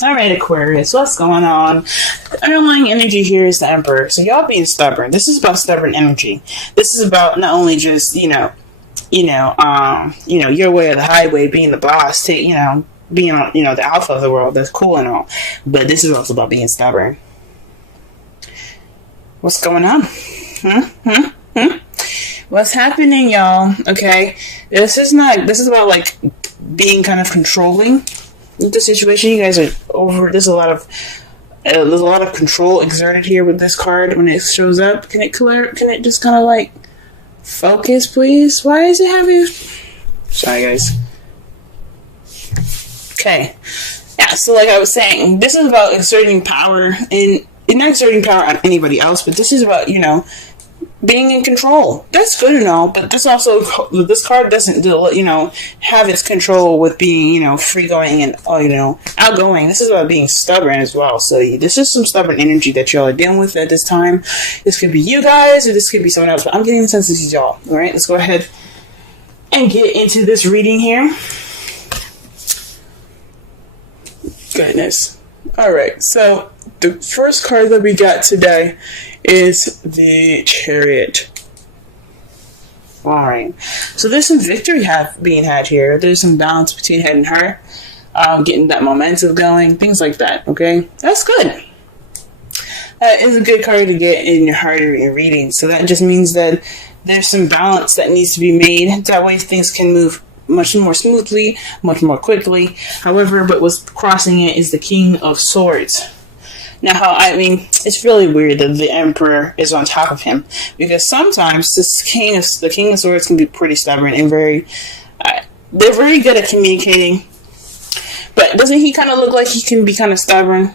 Alright, Aquarius, what's going on? The underlying energy here is the Emperor. So y'all being stubborn. This is about stubborn energy. This is about not only just, your way or the highway, being the boss, being on, the alpha of the world. That's cool and all. But this is also about being stubborn. What's going on? What's happening, y'all? Okay, this is about like being kind of controlling the situation. You guys are over. There's a lot of control exerted here with this card when it shows up. Can it just kind of like focus, please? Why is it having? Sorry, guys. Okay, yeah. So like I was saying, this is about exerting power and not exerting power on anybody else, but this is about being in control. That's good and all, but this card doesn't have its control with being free going and outgoing. This is about being stubborn as well. So this is some stubborn energy that y'all are dealing with at this time. This could be you guys or this could be someone else, but I'm getting the sense this is y'all. All right, let's go ahead and get into this reading here. Goodness. All right, so the first card that we got today is the Chariot. Alright, so there's some victory being had here. There's some balance between head and heart, getting that momentum going, things like that, okay? That's good. That is a good card to get in your heart or your reading. So that just means that there's some balance that needs to be made. That way things can move much more smoothly, much more quickly. However, but what's crossing it is the King of Swords. Now, it's really weird that the Emperor is on top of him, because sometimes the King of Swords can be pretty stubborn and they're very good at communicating. But doesn't he kind of look like he can be kind of stubborn?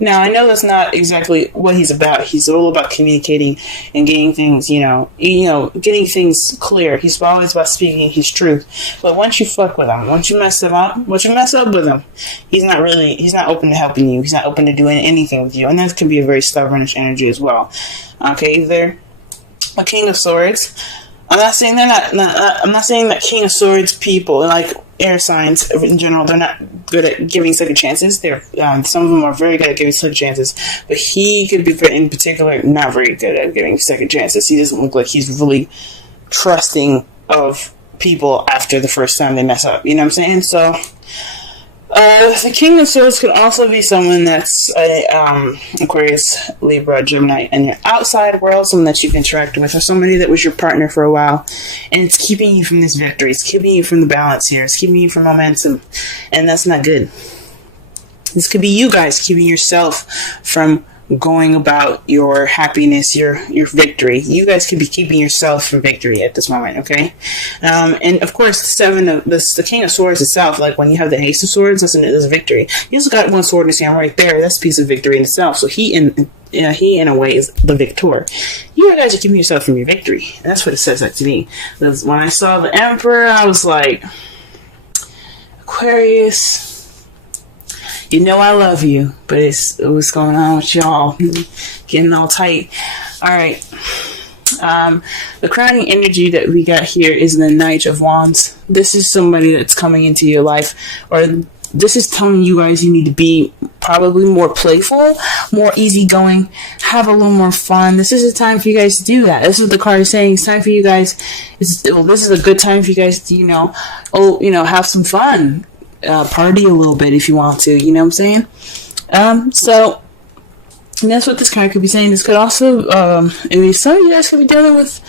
Now, I know that's not exactly what he's about. He's all about communicating and getting things, getting things clear. He's always about speaking his truth. But once you fuck with him, once you mess up with him, he's not open to helping you. He's not open to doing anything with you. And that can be a very stubbornish energy as well. Okay, they're a King of Swords. I'm not saying I'm not saying that King of Swords people, like air signs in general, they're not good at giving second chances. They're some of them are very good at giving second chances, but he could be, in particular, not very good at giving second chances. He doesn't look like he's really trusting of people after the first time they mess up. You know what I'm saying? So the King of Swords could also be someone that's Aquarius, Libra, Gemini, and your outside world, someone that you've interacted with, or somebody that was your partner for a while, and it's keeping you from this victory. It's keeping you from the balance here. It's keeping you from momentum, and that's not good. This could be you guys keeping yourself from going about your happiness, your victory. You guys could be keeping yourself from victory at this moment, okay? And of course, the King of Swords itself, like when you have the Ace of Swords, that's a victory. You just got one sword in his hand right there. That's a piece of victory in itself. So he in a way is the victor. You guys are keeping yourself from your victory, and that's what it says that to me. Because when I saw the Emperor, I was like, Aquarius, I love you, but what's going on with y'all? Getting all tight. Alright. The crowning energy that we got here is the Knight of Wands. This is somebody that's coming into your life, or this is telling you guys you need to be probably more playful, more easygoing, have a little more fun. This is a time for you guys to do that. This is what the card is saying. It's time for you guys. This is a good time for you guys to, have some fun. Party a little bit if you want to, you know what I'm saying? So that's what this card could be saying. This could also, some of you guys could be dealing with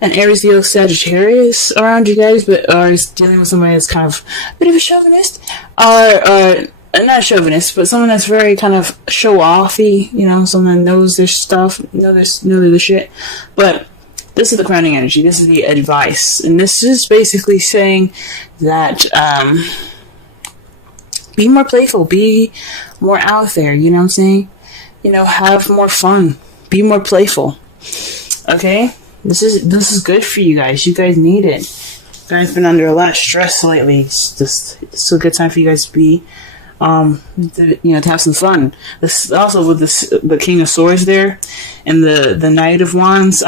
an Aries, Leo, Sagittarius around you guys, but are dealing with somebody that's kind of a bit of a chauvinist, or not chauvinist, but someone that's very kind of show-offy, someone that knows their stuff, know their shit. But this is the crowning energy. This is the advice, and this is basically saying that, be more playful, be more out there, you know what I'm saying? Have more fun, be more playful. Okay? This is good for you guys. You guys need it. You guys been under a lot of stress lately. It's a good time for you guys to be to have some fun. This also with the King of Swords there and the Knight of Wands.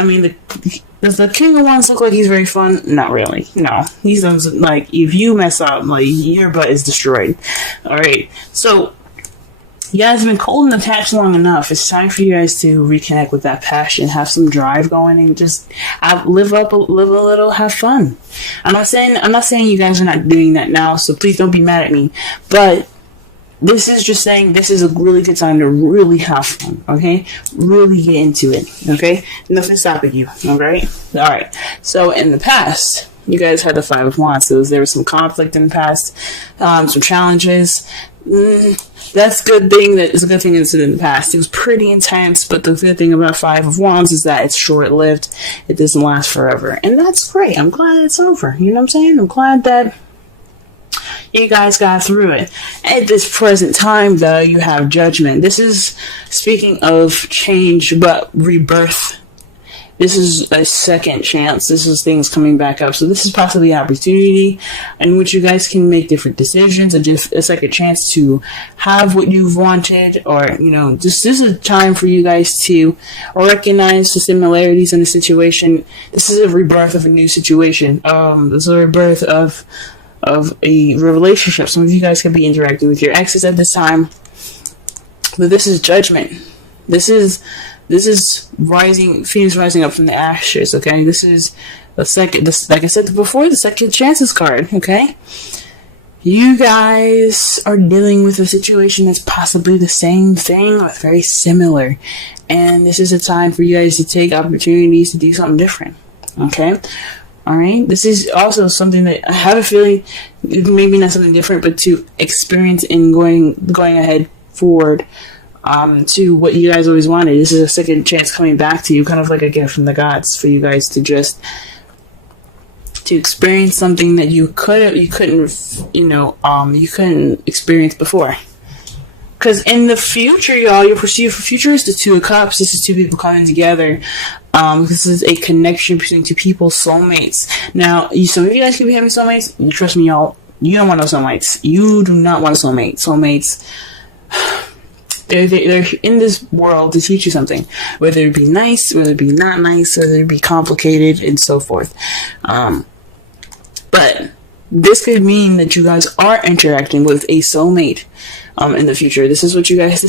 Does the King of Wands look like he's very fun? Not really. No. He doesn't, like, if you mess up, like, your butt is destroyed. Alright. So, You guys have been cold and attached long enough. It's time for you guys to reconnect with that passion, have some drive going, and just live a little, have fun. I'm not saying you guys are not doing that now, so please don't be mad at me. But this is just saying this is a really good time to really have fun, okay? Really get into it, okay? Nothing stopping you, alright? Alright, so in the past, you guys had the Five of Wands. So there was some conflict in the past, some challenges. That's a good thing. That is a good thing that's in the past. It was pretty intense, but the good thing about Five of Wands is that it's short-lived. It doesn't last forever, and that's great. I'm glad it's over. You know what I'm saying? I'm glad that you guys got through it. At this present time, though, you have Judgment. This is speaking of change, but rebirth. This is a second chance. This is things coming back up. So this is possibly an opportunity in which you guys can make different decisions, a second chance to have what you've wanted, or, you know, this is a time for you guys to recognize the similarities in the situation. This is a rebirth of a new situation. This is a rebirth of a relationship. Some of you guys could be interacting with your exes at this time. But this is Judgment. This is rising, Phoenix rising up from the ashes, okay? This is the second, like I said before, the second chances card, okay? You guys are dealing with a situation that's possibly the same thing, or very similar. And this is a time for you guys to take opportunities to do something different, okay? Alright? This is also something that I have a feeling, maybe not something different, but to experience in going ahead forward to what you guys always wanted. This is a second chance coming back to you, kind of like a gift from the gods for you guys to just to experience something that you couldn't experience before. Because in the future, y'all, your perceived future is the Two of Cups. This is two people coming together. This is a connection between two people, soulmates. Now, some of you guys could be having soulmates. Trust me, y'all, you don't want no soulmates. You do not want a soulmate. Soulmates, they're in this world to teach you something, whether it be nice, whether it be not nice, whether it be complicated, and so forth. But this could mean that you guys are interacting with a soulmate in the future. This is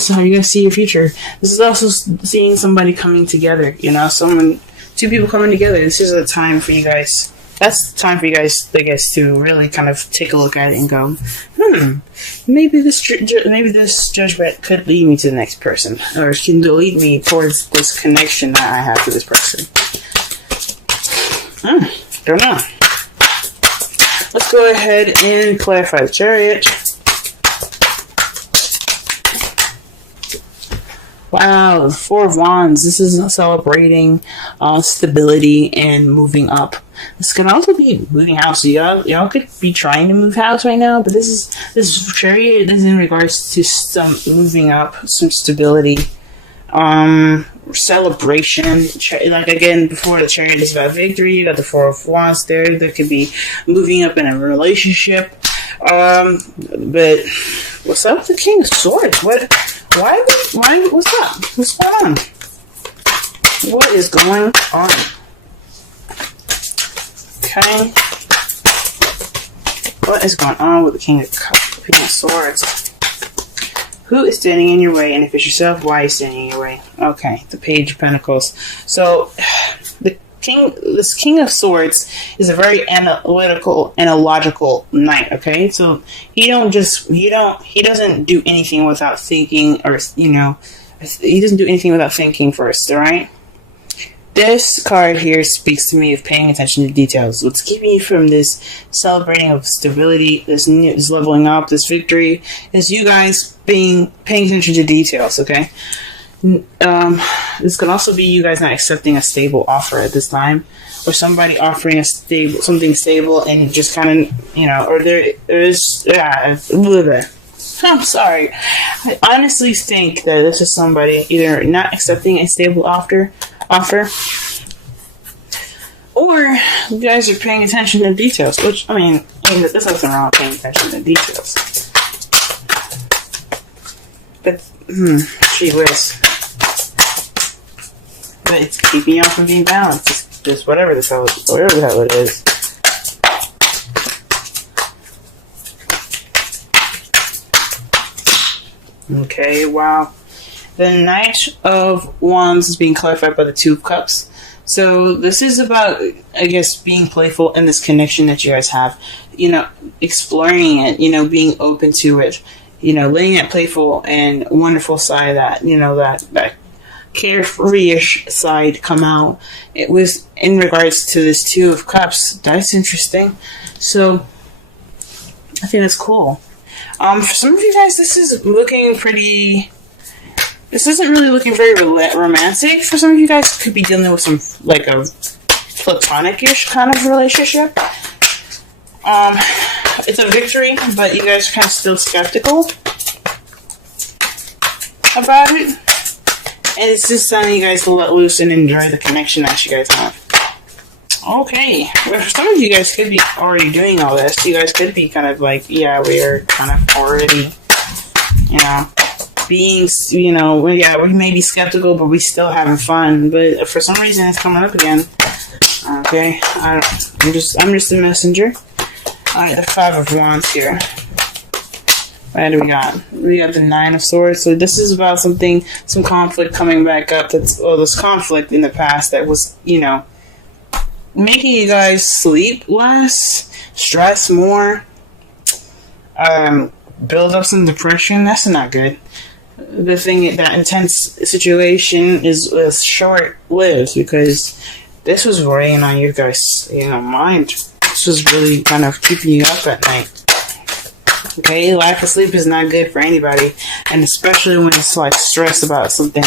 how you guys see your future. This is also seeing somebody coming together, you know, two people coming together. This is a time for you guys. That's the time for you guys, I guess, to really kind of take a look at it and go, maybe this judgment could lead me to the next person, or can lead me towards this connection that I have to this person. Don't know. Let's go ahead and clarify the Chariot. Wow, the Four of Wands. This is celebrating stability and moving up. This can also be moving house. So y'all could be trying to move house right now, but this Chariot is in regards to some moving up, some stability, celebration. Like again, before the Chariot is about victory. You got the Four of Wands there. There could be moving up in a relationship. But what's up with the King of Swords? Why, what's up? What's going on? What is going on? Okay. What is going on with the King of Swords? Who is standing in your way? And if it's yourself, why are you standing in your way? Okay, the Page of Pentacles. So, this King of Swords is a very analytical and a logical knight, okay? So he doesn't do anything without thinking, or, he doesn't do anything without thinking first, alright? This card here speaks to me of paying attention to details. What's keeping you from this celebrating of stability, this leveling up, this victory, is you guys paying attention to details, okay? This could also be you guys not accepting a stable offer at this time, or somebody offering something stable and just kind of, or there's I'm sorry. I honestly think that this is somebody either not accepting a stable offer, or you guys are paying attention to details, which, there's nothing wrong with paying attention to details. But, gee whiz. But it's keeping y'all from being balanced. It's just whatever the hell it is. Okay, wow. The Knight of Wands is being clarified by the Two of Cups. So this is about, I guess, being playful in this connection that you guys have. Exploring it, being open to it. Letting that playful and wonderful side, that, that carefree-ish side come out. It was in regards to this Two of Cups. That's interesting. So I think that's cool. For some of you guys, this isn't really looking very romantic. For some of you guys, could be dealing with some, like, a platonic-ish kind of relationship. It's a victory, but you guys are kind of still skeptical about it. And it's just telling you guys to let loose and enjoy the connection that you guys have. Okay. Well, some of you guys could be already doing all this. You guys could be kind of like, yeah, we're kind of already, being, we may be skeptical, but we still having fun. But for some reason, it's coming up again. Okay. I'm just a messenger. Alright, the Five of Wands here. What do we got? We got the Nine of Swords. So this is about some conflict coming back up. This conflict in the past that was, making you guys sleep less, stress more, build up some depression. That's not good. The thing, that intense situation is short-lived, because this was weighing on you guys, mind. This was really kind of keeping you up at night. Okay, lack of sleep is not good for anybody, and especially when it's like stressed about something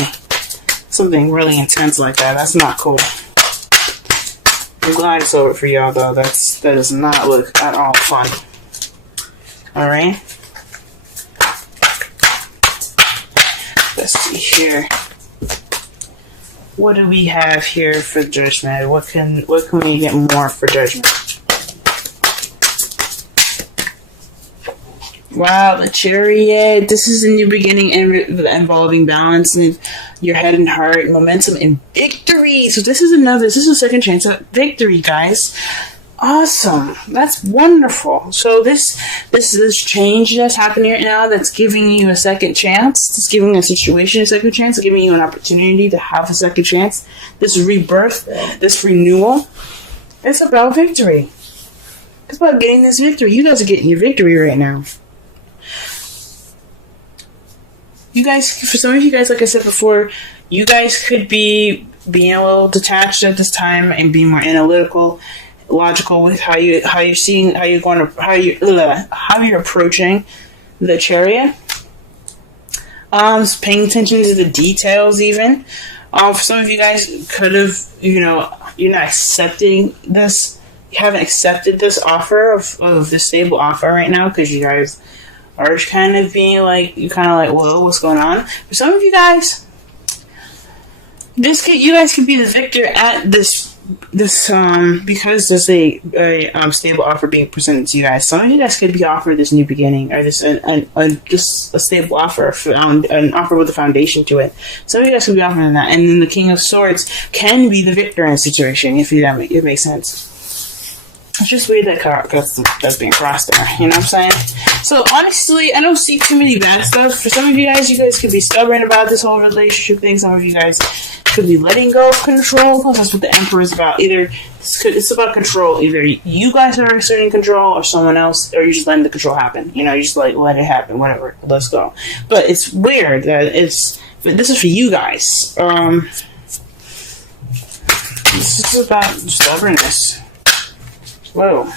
really intense like that. That's not cool. I'm glad it's over for y'all, though. That does not look at all fun. All right. Let's see here. What do we have here for Judgment? What can we get more for Judgment? Wow, the Chariot. This is a new beginning involving balance in your head and heart, momentum, and victory. So this is a second chance at victory, guys. Awesome. That's wonderful. So this change that's happening right now, that's giving you a second chance. It's giving a situation a second chance. It's giving you an opportunity to have a second chance. This rebirth, this renewal. It's about victory. It's about getting this victory. You guys are getting your victory right now. You guys, for some of you guys, like I said before, you guys could be being a little detached at this time and being more analytical, logical with how you're approaching the Chariot. Paying attention to the details even. For some of you guys could have, you're not accepting this. You haven't accepted this offer of this stable offer right now, because you guys are kind of being like, whoa, what's going on? For some of you guys, you guys could be the victor at this because there's a stable offer being presented to you guys. Some of you guys could be offered this new beginning, or this just a stable offer, an offer with a foundation to it. Some of you guys could be offering that, and then the King of Swords can be the victor in a situation, if it makes sense. It's just weird that's being crossed there. You know what I'm saying? So honestly, I don't see too many bad stuff. For some of you guys could be stubborn about this whole relationship thing. Some of you guys could be letting go of control. That's what the Emperor is about. It's about control. Either you guys are exerting control, or someone else, or you're just letting the control happen. You just let it happen. Whatever. Let's go. But it's weird that this is for you guys. This is about stubbornness. Whoa.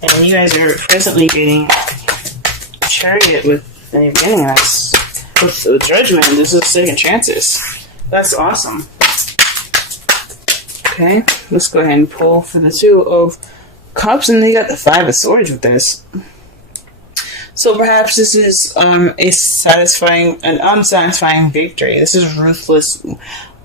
And you guys are presently getting Chariot with the beginning. With the Judgment. This is second chances. That's awesome. Okay, let's go ahead and pull for the Two of Cups, and they got the Five of Swords with this. So perhaps this is an unsatisfying victory. This is ruthless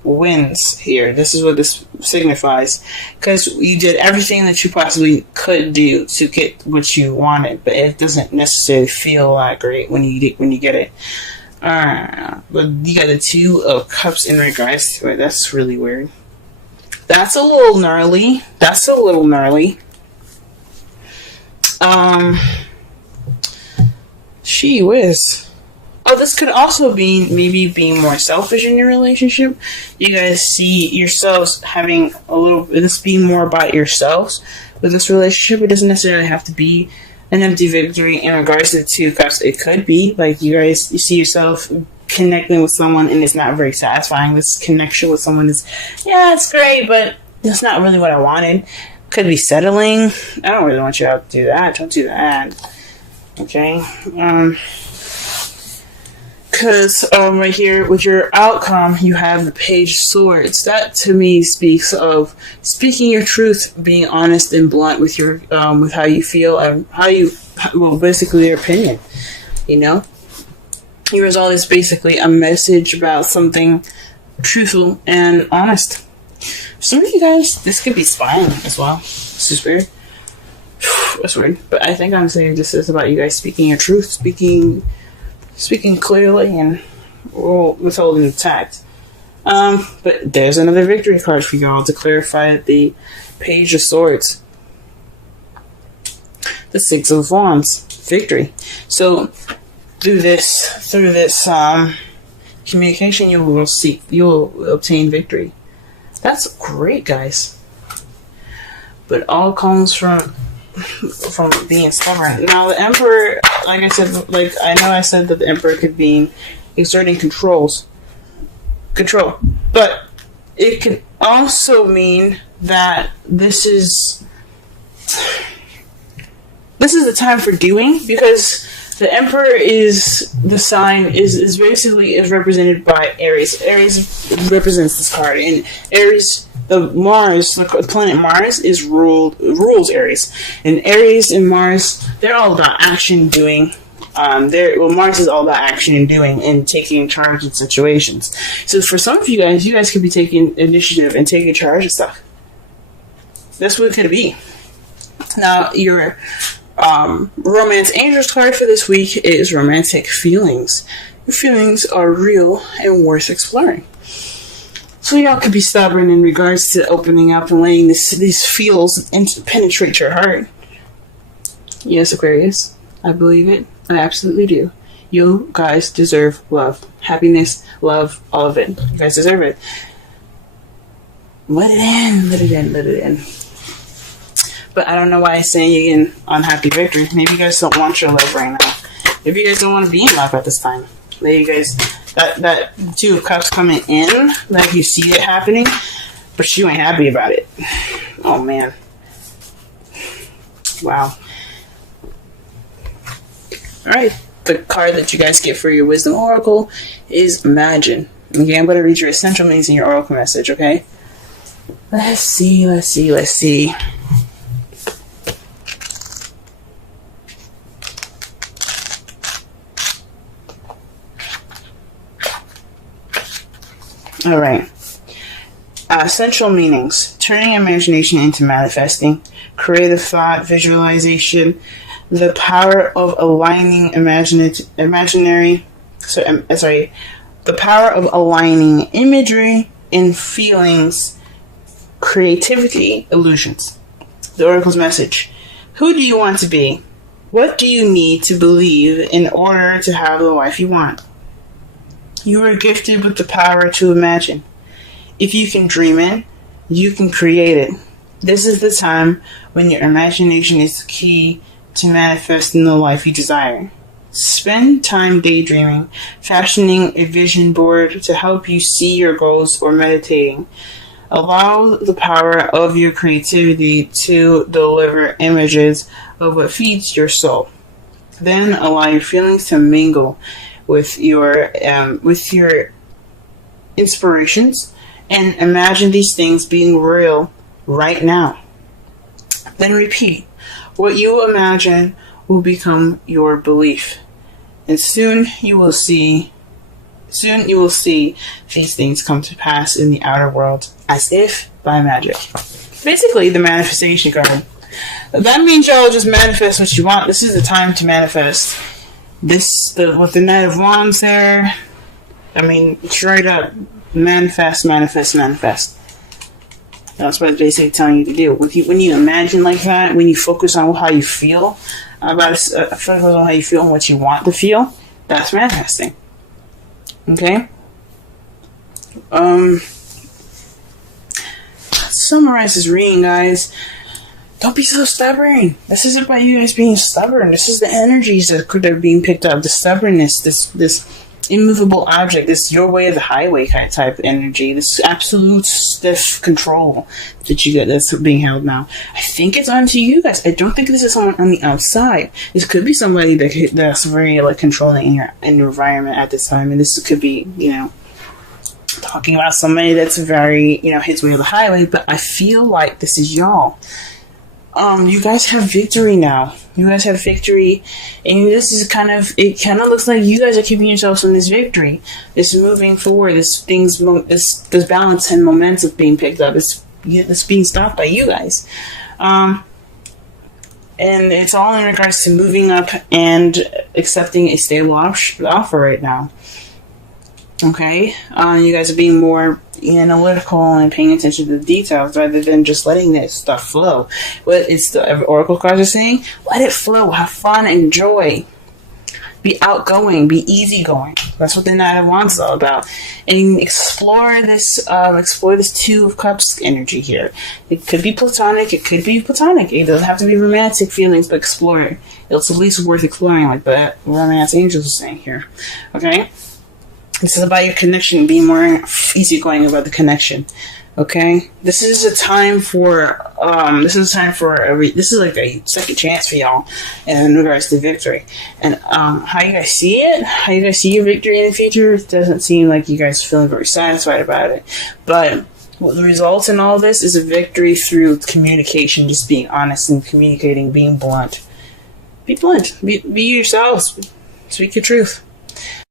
wins here. This is what this signifies, because you did everything that you possibly could do to get what you wanted, but it doesn't necessarily feel that great when you get it. But you got the Two of Cups in regards to it. That's really weird. That's a little gnarly. She whiz. this could also be maybe being more selfish in your relationship. You guys see yourselves having this being more about yourselves with this relationship. It doesn't necessarily have to be an empty victory in regards to the 2 cups. It could be like you see yourself connecting with someone and it's not very satisfying. This connection with someone is, it's great, but that's not really what I wanted. Could be settling. I don't really want you to do that. Don't do that. Okay. Because right here with your outcome, you have the Page of Swords. That to me speaks of speaking your truth, being honest and blunt with your with how you feel and basically your opinion. You know, your result is basically a message about something truthful and honest. Some of you guys, this could be spying as well. This is weird. That's weird, but I think I'm saying this is about you guys speaking your truth, speaking clearly and withholding the tact. But there's another victory card for y'all to clarify the Page of Swords. The 6 of Wands. Victory. So through this communication, you will obtain victory. That's great, guys. But all comes from being stubborn. Now the Emperor, like I said, I said that the Emperor could be exerting control, but it can also mean that this is the time for doing, because the Emperor is the sign is basically represented by Aries. Aries represents this card, and Aries. The planet Mars rules Aries, and Aries and Mars, they're all about action and doing. Mars is all about action and doing and taking charge in situations. So for some of you guys could be taking initiative and taking charge of stuff. That's what it could be. Now your romance angels card for this week is romantic feelings. Your feelings are real and worth exploring. So y'all could be stubborn in regards to opening up and letting these feels penetrate your heart. Yes, Aquarius, I believe it. I absolutely do. You guys deserve love, happiness, love, all of it. You guys deserve it. Let it in, let it in, let it in. But I don't know why I'm saying you get an unhappy victory. Maybe you guys don't want your love right now. Maybe you guys don't want to be in love at this time. Maybe you guys... That 2 of Cups coming in, like you see it happening, but you ain't happy about it. Oh man. Wow. Alright, the card that you guys get for your Wisdom Oracle is Imagine. Okay, I'm going to read your essential meanings in your Oracle message, okay? Let's see. All right. Essential meanings: turning imagination into manifesting, creative thought, visualization, the power of aligning the power of aligning imagery and feelings, creativity, illusions. The Oracle's message: who do you want to be? What do you need to believe in order to have the life you want? You are gifted with the power to imagine. If you can dream it, you can create it. This is the time when your imagination is the key to manifesting the life you desire. Spend time daydreaming, fashioning a vision board to help you see your goals, or meditating. Allow the power of your creativity to deliver images of what feeds your soul. Then allow your feelings to mingle with your inspirations, and imagine these things being real right now. Then repeat. What you imagine will become your belief, and soon you will see these things come to pass in the outer world, as if by magic. Basically, the manifestation card. That means y'all just manifest what you want. This is the time to manifest. With the Knight of Wands there, I mean, straight up, manifest. That's what it's basically telling you to do. When you imagine like that, when you focus on how you feel and what you want to feel, that's manifesting. Okay? Let's summarize this reading, guys. Don't be so stubborn. This isn't about you guys being stubborn. This is the energies that are being picked up. The stubbornness, this immovable object, this your way of the highway type energy, this absolute stiff control that you get that's being held now. I think it's onto you guys. I don't think this is someone on the outside. This could be somebody that's very like controlling in your environment at this time, and this could be, you know, talking about somebody that's very, you know, his way of the highway. But I feel like this is y'all. You guys have victory now. You guys have victory, and this is it kind of looks like you guys are keeping yourselves in this victory. This moving forward, this balance and momentum being picked up. It's being stopped by you guys. And it's all in regards to moving up and accepting a stable offer right now. Okay? You guys are being more analytical and paying attention to the details rather than just letting this stuff flow. What the Oracle cards are saying? Let it flow. Have fun. Enjoy. Be outgoing. Be easygoing. That's what the Knight of Wands is all about. And explore this Two of Cups energy here. It could be platonic. It could be platonic. It doesn't have to be romantic feelings, but explore it. It's at least worth exploring, like the romance angels are saying here. Okay? This is about your connection, being more easygoing about the connection. Okay, this is a time for this is like a second chance for y'all in regards to victory. And how you guys see it, how you guys see your victory in the future, it doesn't seem like you guys are feeling very satisfied about it. But what the results in all this is a victory through communication, just being honest and communicating, being blunt. Be blunt. Be yourselves. Speak your truth.